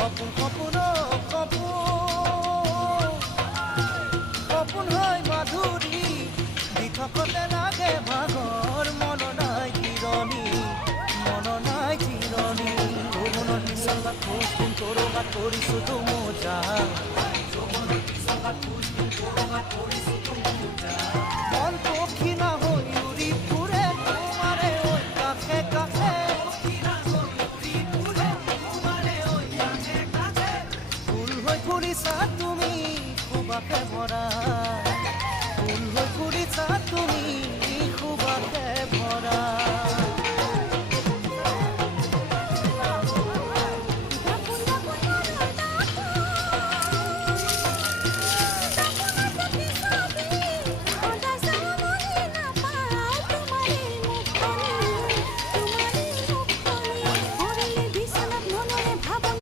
সপোন সপোন সপোন সপোন হয় মাধুৰী দি থকতে লাগে ভাগৰ মন নাই জিৰণি যৌৱনৰ পিছলত খোজদিন কৰবাত কৰিছো তো মোজা মন পক্ষীণা হৈ উৰি ফুৰে তোমাৰে ঐ কাষে কাষে ফুল হৈ ফুলিছা তুমি সুবাসে ভৰা